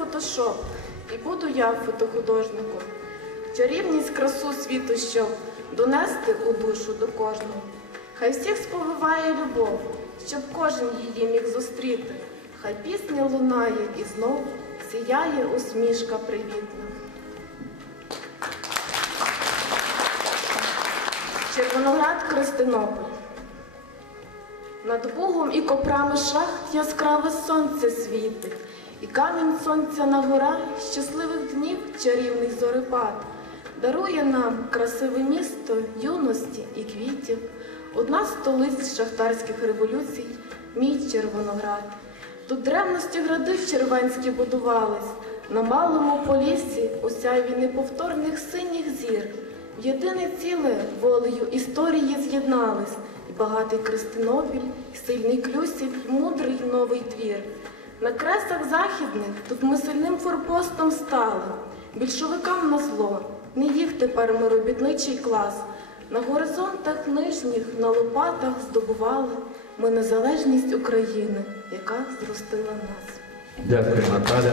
фотошоп, і буду я фотохудожником. Чарівність красу світу, щоб донести у душу до кожного. Хай всіх сповиває любов, щоб кожен її міг зустріти. Хай пісня лунає і знов сіяє усмішка привітна. Червоноград Христинополь. Над Бугом і копрами шахт яскраве сонце світить, і камінь сонця на горах щасливих днів чарівний зорепад дарує нам красиве місто юності і квітів, одна з столиць шахтарських революцій, мій Червоноград. Тут древності гради червенські будувались, на малому полісі у сяйві неповторних синіх зір. В єдине ціле волею історії з'єднались, і багатий Крестинопіль, і сильний Клюсів, мудрий новий двір. На кресах західних тут ми сильним форпостом стали, більшовикам на зло, не їх тепер ми робітничий клас. На горизонтах нижніх, на лопатах здобували ми незалежність України, яка зростила нас. Дякую, Наталя.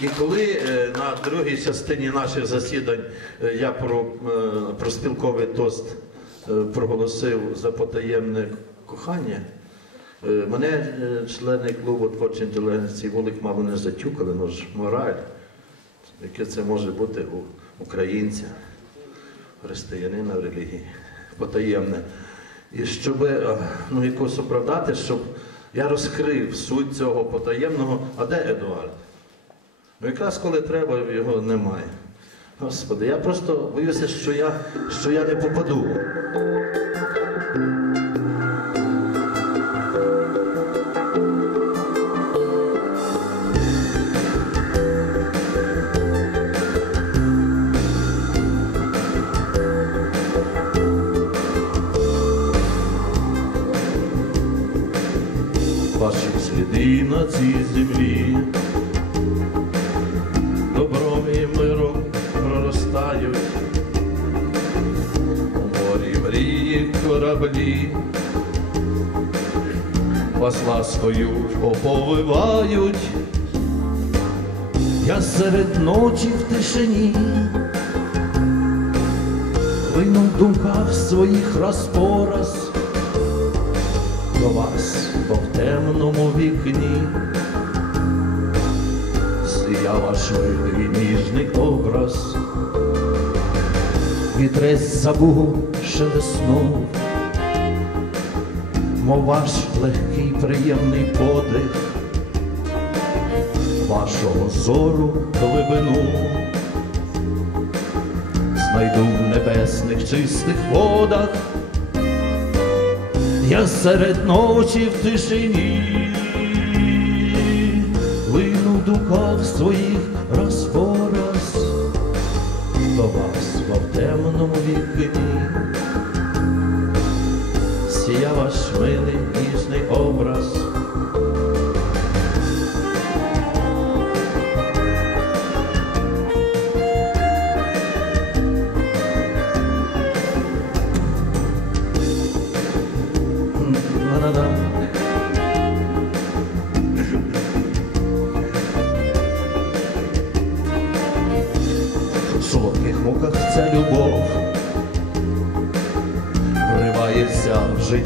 І коли е, на другій частині наших засідань е, я про, е, про спілковий тост проголосив за потаємне кохання, мене е, члени клубу творчої інтелігенції вулик мало не затюкали, ну ж мораль, яке це може бути у українця, християнина в релігії, потаємне. І щоб е, ну, якось оправдати, щоб я розкрив суть цього потаємного, а де Едуард? Ну якраз коли треба, його немає. Господи, я просто боюся, що я, що я не попаду. Сліди на цій землі. Добром і миром проростають, у морі мрії кораблі, вас ласкою оповивають, я серед ночі в тишині, вину в думках своїх раз по раз до вас, бо в темному вікні. Сіяв ваш милий ніжний образ, вітрець забув шелеснув, мов ваш легкий приємний подих, вашого зору глибину, знайду в небесних чистих водах. Я серед ночі в тишині вину в думках своїх раз по раз до вас в темному вікні сіяла ваш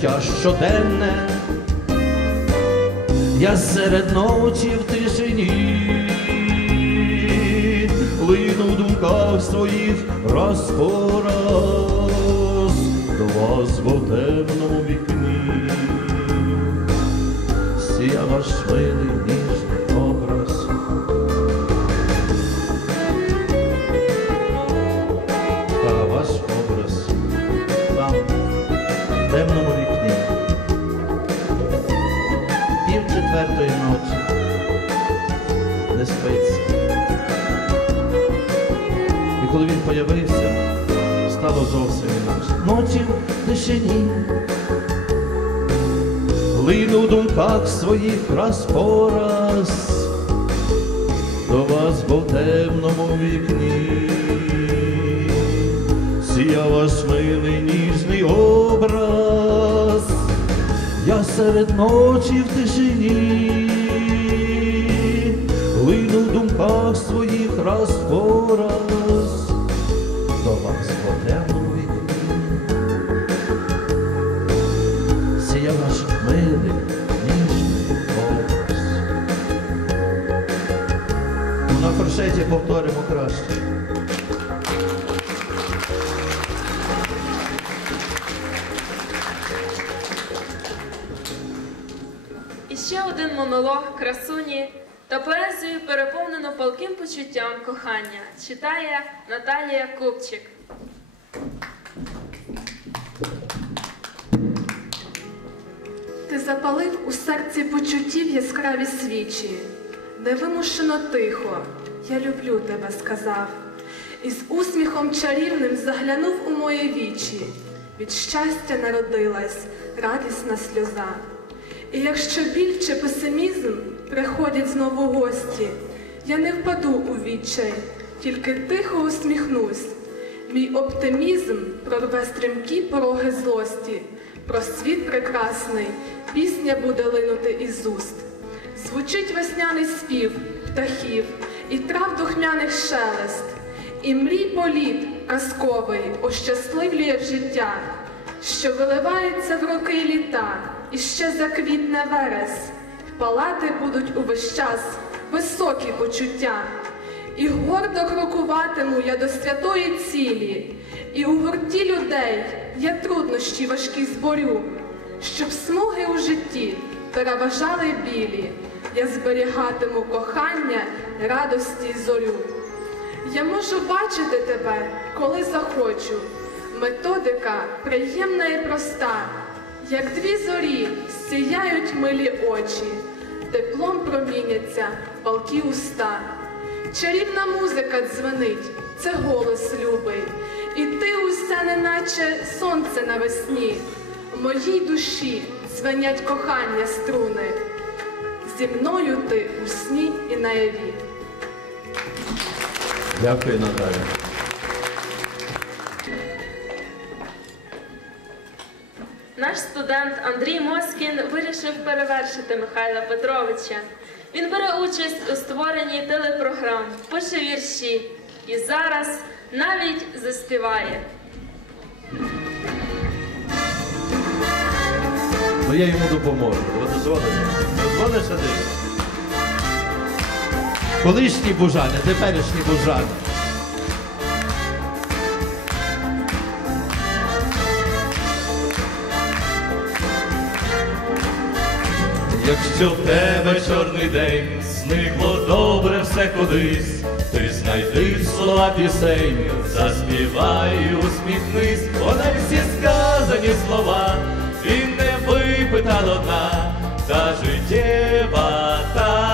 життя щоденне, я серед ночі в тишині лину в думках своїх раз по раз до вас в темному вікні плине в думках своїх раз по раз до вас по темному вікні, сіяв ваш милий ніжний образ, я серед ночі в тишині, плину в думках своїх раз по раз. Сія ваш милий, ніжний голос. На форшеті повторимо краще. І ще один монолог красуні та поезію переповнено палким почуттям кохання. Читає Наталія Купчик. Ти запалив у серці почуттів яскраві свічі. Невимушено тихо, я люблю тебе, сказав. І з усміхом чарівним заглянув у мої вічі. Від щастя народилась радісна сльоза. І якщо біль чи песимізм приходять знову гості, я не впаду у відчай, тільки тихо усміхнусь. Мій оптимізм прорве стрімкі пороги злості. Про світ прекрасний пісня буде линути із уст. Звучить весняний спів птахів і трав духмяних шелест, і мрій політ казковий ощасливлює життя, що виливається в роки й літа, і ще заквітне верес. Палати будуть увесь час високі почуття. І гордо крокуватиму я до святої цілі, і у гурті людей я труднощі важкі зборю, щоб смуги у житті переважали білі, я зберігатиму кохання, радості й зорю. Я можу бачити тебе, коли захочу. Методика приємна і проста, як дві зорі сіяють милі очі, теплом проміняться палкі уста. Чарівна музика дзвенить, це голос любий, і ти уся неначе сонце навесні. В моїй душі дзвенять кохання струни. Зі мною ти у сні і наяві. Дякую, Наталя. Наш студент Андрій Москін вирішив перевершити Михайла Петровича. Він бере участь у створенні телепрограм, пише вірші і зараз навіть заспіває. Ну я йому допоможу. Ви дозволите? Дозволите сюди? Колишні бужани, теперішні бужани. Якщо в тебе чорний день, зникло добре все кудись, ти знайди слова пісень, заспівай, усміхнись, вона всі сказані слова, і не випита до дна, та життєва тайна.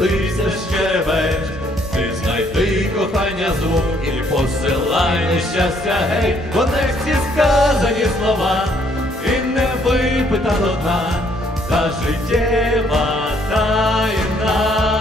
І летися щебеч, ти знайди кохання звук і посилай нещастя гей, бо не всі сказані слова, і не випита до дна, та життєва тайна.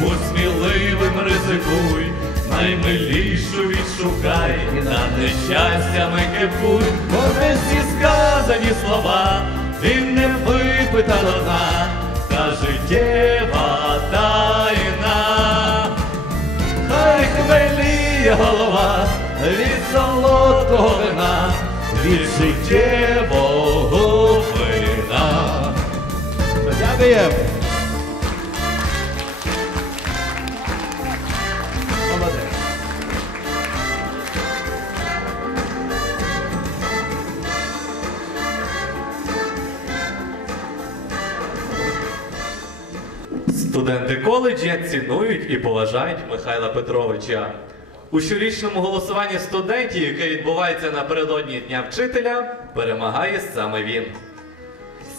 Будь сміливим ризикуй, наймилішу відшукай, на нещастями кепуй, бо не всі сказані слова, і не випита дна, та життєва тайна. Хай хмеліє голова від солодкого вина, від життєвого вина. Дякуємо. Студенти коледжа цінують і поважають Михайла Петровича. У щорічному голосуванні студентів, яке відбувається напередодні Дня вчителя, перемагає саме він.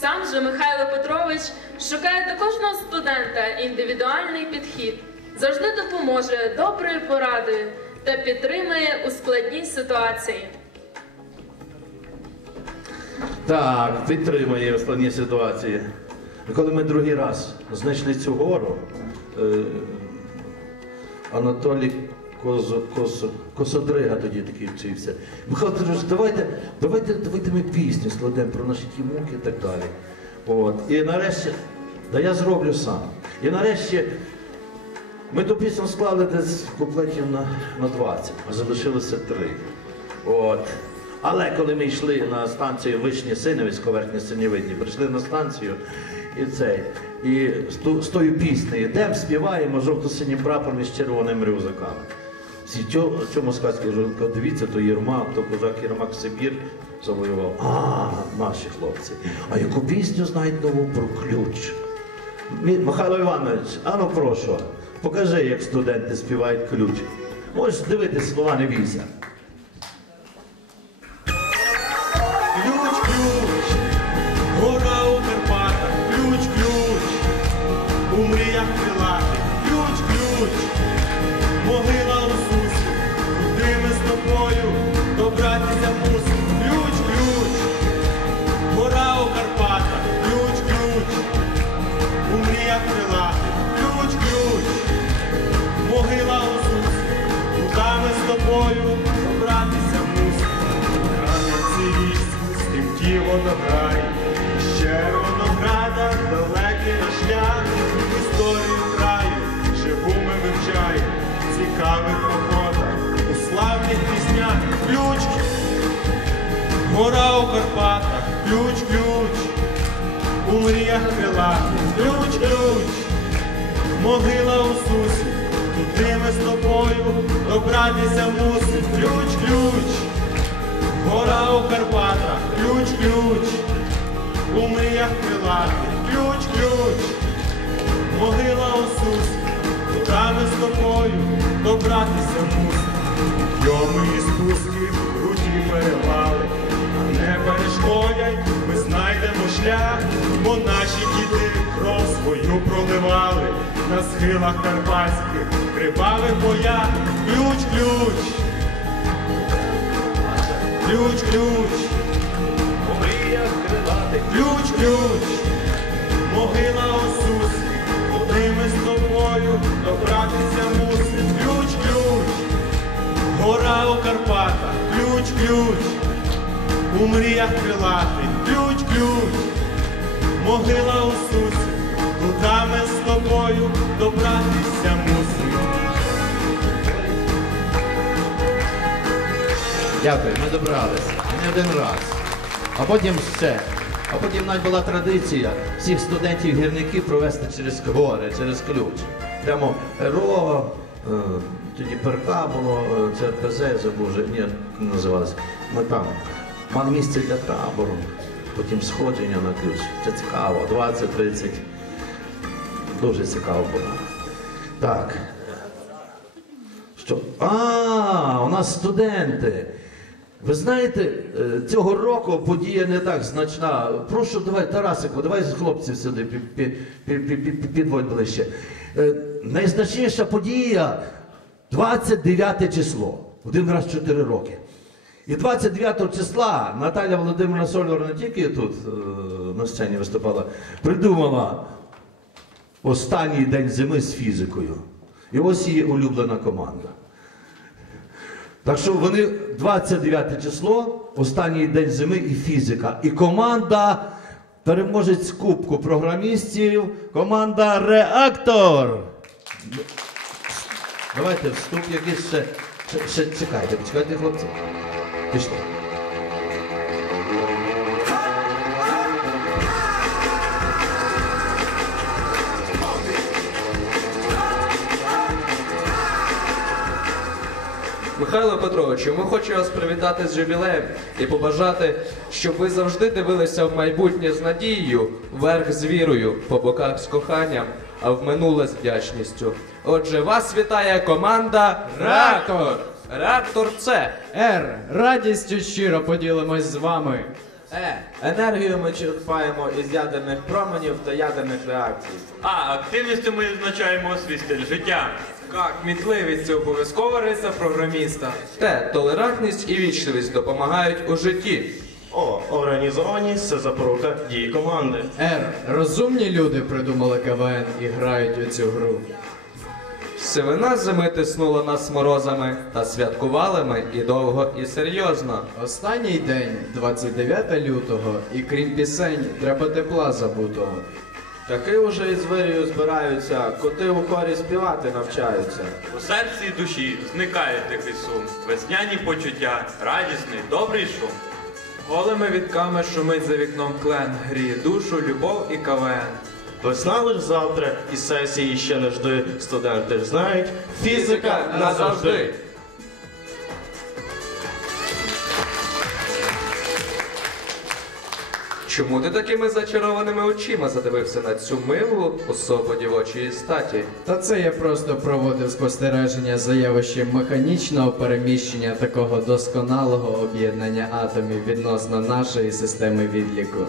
Сам же Михайло Петрович шукає до кожного студента індивідуальний підхід, завжди допоможе доброю порадою та підтримує у складній ситуації. Так, підтримує в складній ситуації. Коли ми другий раз знайшли цю гору, е, Анатолій Козо, Косо, Косодрига тоді такий вчився. Михайло Петрович, давайте, давайте, давайте ми пісню складемо про наші ті муки і так далі. От. І нарешті, да я зроблю сам. І нарешті ми ту пісню склали десь куплетів на, на 20, а залишилося три. От. Але коли ми йшли на станцію Вишні Синевицько, верхнє Синєвидні, прийшли на станцію і цей, і з, тою піснею йдемо, співаємо жовто-синім прапором із червоними рюкзаками. Всі чо- чому сказки кажу, дивіться, то Єрмак, то козак Єрмак Сибір завоював. А, наші хлопці. А яку пісню знають нову про ключ? Михайло Іванович, а ну прошу, покажи, як студенти співають ключ. Можеш дивитись слова, не бійся. Добратися мусимо, ключ, ключ, гора у Карпатах, ключ, ключ, у мріях крилатих, ключ, ключ, могила у сусі, руками з тобою добратися мусимо. Кам'янці вісні, з тим ті водограй, ще гора у Карпатах, ключ, ключ, у мріях крилатих, ключ, ключ, могила у сусі, туди ми з тобою добратися мусимо, ключ, ключ. Гора у Карпатах, ключ, ключ, у мріях крилатих, ключ, ключ, могила у Сусі, туди ми з тобою добратися мусимо. Йоми і спусків, круті не перешкодять, ми знайдемо шлях, бо наші діти кров свою проливали на схилах карпатських, кривавих боях, ключ, ключ. Ключ, ключ, У мріях крилатих ключ, ключ, могила Осус, куди ми з тобою добратися мусим. Ключ, ключ, гора у Карпатах, ключ, ключ, у мріях крилатих, ключ, ключ, могила Осус, куди ми з тобою добратися мусимо. Дякую, ми добралися. Не один раз. А потім ще. А потім навіть була традиція всіх студентів-гірників провести через гори, через ключ. Прямо РО, е, тоді ПРК було, е, це РПЗ, забув вже, ні, називалося. Ми там мали місце для табору, потім сходження на ключ. Це цікаво, 20-30. Дуже цікаво було. Так. Що? А, у нас студенти. Ви знаєте, е, цього року подія не так значна. Прошу, давай, Тарасику, давай з хлопців сюди пі- пі- пі- пі- пі- підводь ближче. Е, Найзначніша подія 29 число. Один раз 4 роки. І 29 числа Наталя Володимирівна Сольвар не тільки тут е, на сцені виступала, придумала останній день зими з фізикою. І ось її улюблена команда. Так що вони 29 число, останній день зими і фізика. І команда переможець Кубку програмістів, команда Реактор. Давайте вступ якийсь ще, ще, чекайте, чекайте, хлопці. Пішли. Михайло Петровичу, ми хочемо вас привітати з ювілеєм і побажати, щоб ви завжди дивилися в майбутнє з надією, вверх з вірою, по боках з коханням, а в минуле з вдячністю. Отже, вас вітає команда Реактор! Реактор це Р, радістю щиро поділимось з вами. Е, енергію ми черпаємо із ядерних променів та ядерних реакцій. А, активністю ми відзначаємо свій стиль життя. Так, кмітливість це обов'язкова риса програміста. Т. Толерантність і вічливість допомагають у житті. О, організованість це запорука дії команди. Р, розумні люди придумали КВН і грають у цю гру. Сивина зими тиснула нас морозами, та святкували ми і довго, і серйозно. Останній день, 29 лютого, і крім пісень, треба тепла забутого. Таки уже із вирію збираються, коти у хорі співати навчаються. У серці і душі зникає тихий сум, весняні почуття, радісний, добрий шум. Голими вітками шумить за вікном клен, гріє душу, любов і КВН. Весна лиш завтра, і сесії ще не жди. Студенти ж знають, Фізика назавжди. Чому ти такими зачарованими очима задивився на цю милу особу дівочої статі? Та це я просто проводив спостереження за явищем механічного переміщення такого досконалого об'єднання атомів відносно нашої системи відліку.